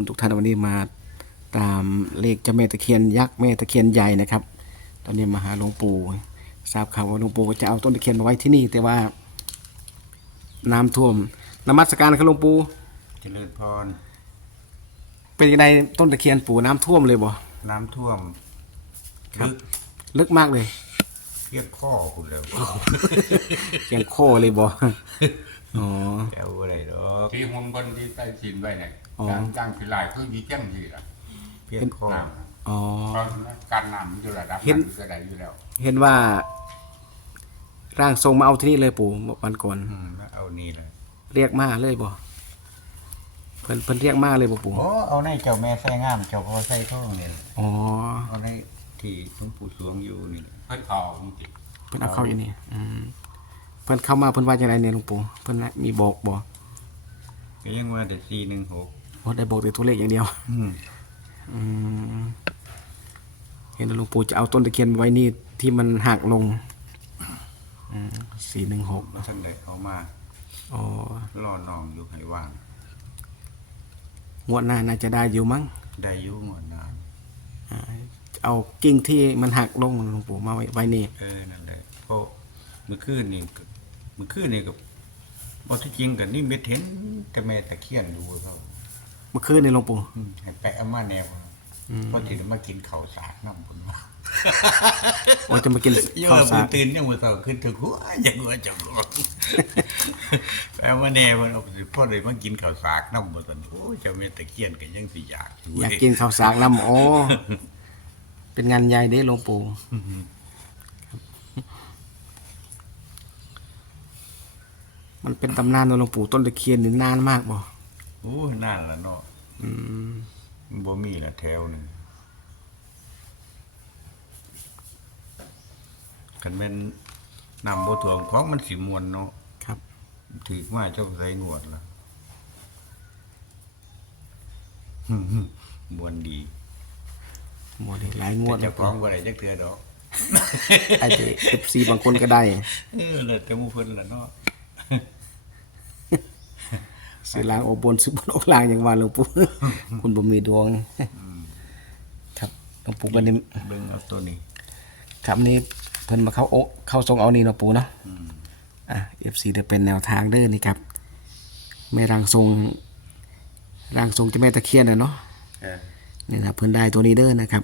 คนทุกท่านวันนี้มาตามเลขเจ้าแม่ตะเคียนยักษ์แม่ตะเคียนใหญ่นะครับ ตอนนี้มาหาหลวงปู่ทราบข่าวว่าหลวงปู่จะเอาต้นตะเคียนมาไว้ที่นี่ แต่ว่า น้ำท่วมนมัสการครับหลวงปู่เจริญพร เป็นยังไงต้นตะเคียนปู่น้ำท่วมเลยบ่น้ำท่วมครับลึกลึกมากเลย เพียงข้อคุณแล้วยังโค้เลยบ่อ๋อ แก้วอะไรหรอกที่ห่มบนที่ใต้สินไว้เนี่ยอ๋อ การจ้างพิลายคือยีแจ้งทีละเพียงข้อน้อ๋อำเพราะการน้ำมันอยู่ระดับเห็นน้ำอยู่ระดับอยู่แล้วเห็นว่า ร่างทรงมาเอาที่นี่เลยปู่เมื่อวันก่อน อืมแล้วเอานี่เลยเรียกมาเลยบ่เพิ่นเพิ่นเรียกมาเลยบ่ปู่โอ้เอาในเจ้าแม่ใส่งาม เจ้าพ่อใส่ท่องนี่แหละอ๋อ เอาใน ที่หลวงปู่สวงอยู่นี่เพื่อทอจริงเพิ่นเอาเข้าอยู่นี่อืมเพิ่นเข้ามาเพิ่นว่าจังไดเนี่ยหลวงปู่เพิ่นมีบอกบ่ก็ยังว่าแต่สี่หนึ่งหกบ่ได้บอกแต่ตัวเลขอย่างเดียว อืมอืมเห็นว่าหลวงปู่จะเอาต้นตะเคียนไว้นี่ที่มันหักลงอืม416แล้วท่านได้เอามาอ๋อ รอน้องอยู่ให้ว่าง งวดหน้าน่าจะได้อยู่มั้งได้อยุ่งหมดนานอ่า เอากิ่งที่มันหักลงหลวงปู่มาไว้ไว้นี่เออนั่นแหละเพราะเมื่อคืนนี่ก็เมื่อคืนนี่ก็บ่ที่จริงก็นี่เม็ดเห็นแต่แม่ตะเคียนดูเขาเมื่อคืนนี่หลวงปู่อืมให้แปะเอามาแนวเพราะที่มากินข้าวสารน้ำพุ่นว่าว่าจะมากินยังข้าวว่าสาเพิ่รนตื่นยังว่าเช้าขึ้นถึงหัวยังว่าจังหวะแปลว่าแน่ว่าเอาสิพ่อเลยมากินข้าวสากน้ำบ่ซั่นโอ้ยเจ้าแม่ตะเคียนก็ยังสิอยากอยู่อยากกินข้าวสากน้ำโอ้ เป็นงานใหญ่เด้หลวงปู่มันเป็นตำนานของหลวงปู่ต้นตะเคียนนี่นานมากบ่โอ้ยนั่นล่ะเนาะอืมมันบ่มีละแถวหนึงคันแม่นนำบ่ถ่วงของมันสิมวนเนาะครับถือมาเจ้าใส่หนวดล่ะมวนดี หมดเลยหลายงวดแต่เจ้าของบ่ได้จักเทื่อดอกไอ้เอฟซีบางคนก็ได้ เออแล้วแต่หมู่เพิ่นล่ะเนาะซื้อล้างออกบนซื้อบนออกล่างอย่างว่าหลวงปู่ คุณบ่มีดวง ครับหลวงปู่ก็นี่เบิ่งเอาตัวนี้ ครับนี่เพิ่นมาเข้าโอะเข้าทรงเอานี่หลวงปู่เนาะอืมอะ FC เดี๋ยวเป็นแนวทางเด้อนี่ครับแม่ร่างทรงร่างทรงเจะแม่ตะเคียนน่ะเนาะเออ นี่นะเพิ่นได้ตัวนี้เด้อนะครับ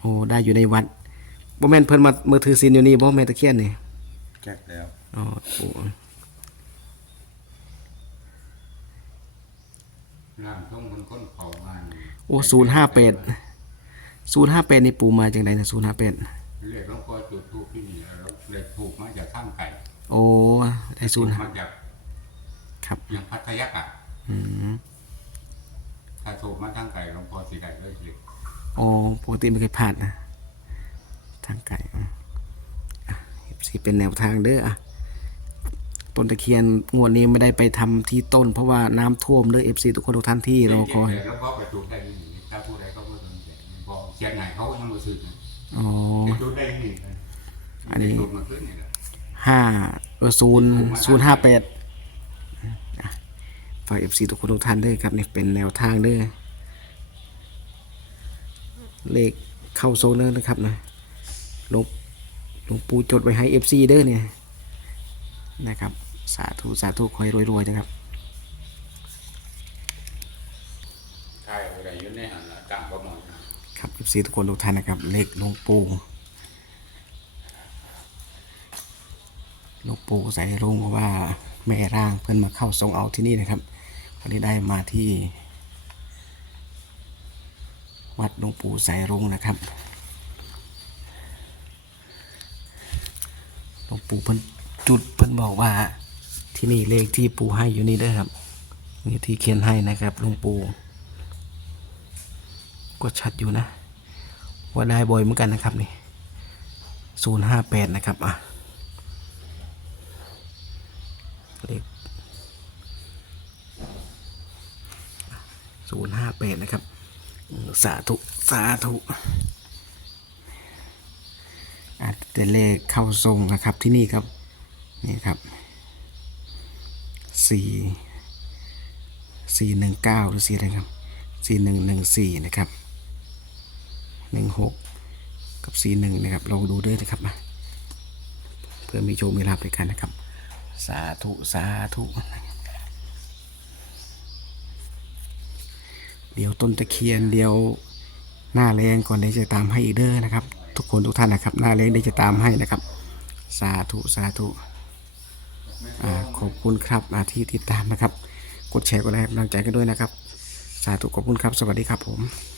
โอ้ได้อยู่ในวัดบ่แม่นเพิ่นมามือถือศีลอยู่นี่บ่แม่ตะเคียนนี่จักแล้วอ๋อโอ้น้ำต้องมันค้นเขามานี่โอ้ศูนย์ห้าแปดศูนย์ห้าแปดนี่ปู่มาจากไหนนะศูนย์ห้าแปดเรียกหลวงพ่อจุดทูปที่นี่แล้วเลยถูกมาจากข้างไก่โอ้ได้ศูนย์มาจากครับอย่างพัทยาอะอืม ถ้าถูกมาทางไก่หลวงพ่อสิได้เลยสิอ๋อปกติไม่เคยพลาดนะ ทางไก่อะอะสิเป็นแนวทางเด้ออะต้นตะเคียนงวดนี้ไม่ได้ไปทำที่ต้น เพราะว่าน้ำท่วมเด้อ FC ทุกคนทุกท่านที่รอคอยแล้วก็ไปจุดได้ยังไงถ้าผู้ใดเขาก็สนใจบอกเชียงไหนเขาก็ยังมาซื้อนะอ๋อไปจุดได้ยังไงอันนี้จุดมาขึ้นนี่แหละห้าเออศูนย์ศูนย์ห้าแปด ฝากเอฟซีทุกคนทุกท่านด้วยครับนี่เป็นแนวทางเด้อเลขเข้าโซนเนอร์นะครับนะหลวงหลวงปู่จดไว้ให้เอฟซีเด้อเนี่ยนะครับ สาธุ สาธุคอยรวยๆนะครับใช่อะไรอยู่ในหันละต่างก็หมดนะครับเอฟซีทุกคนทุกท่านนะครับ เลขหลวงปู่หลวงปู่ใส่รุ้งเพราะว่าแม่ร่างเพิ่นมาเข้าทรงเอาที่นี่นะครับ วันนี้ได้มาที่ วัดหลวงปู่ใส่รุ้งนะครับหลวงปู่เพิ่นจุดเพิ่นบอกว่าที่นี่เลขที่ปู่ให้อยู่นี่ด้อครับนี่ที่เขียนให้นะครับหลวงปู่ก็ชัดอยู่นะ ว่าได้บ่อยเหมือนกันนะครับนี่ศูนย์ห้าแปดนะครับอะเลข ศูนย์ห้าแปดนะครับ สาธุ สาธุอาจจะเลขเข้าทรงนะครับที่นี่ครับ นี่ครับสี่สี่หนึ่งเก้าหรือสี่อะไรครับสี่หนึ่งหนึ่งสี่นะครับหนึ่งหกกับสี่หนึ่งนะครับลองดูด้วยนะครับเพื่อมีโชคมีลาภด้วยกันนะครับ สาธุ สาธุ ดี๋ยวต้นตะเคียนเดี๋ยวหน้าแรงก่อนเดี๋ยวจะตามให้อีกเด้อนะครับ ทุกคนทุกท่านนะครับ หน้าแรงเดี๋ยวจะตามให้นะครับ สาธุสาธุอขอบคุณครับอที่ติดตามนะครับ กดแชร์กดไลค์กำลังใจกันด้วยนะครับ สาธุขอบคุณครับ สวัสดีครับผม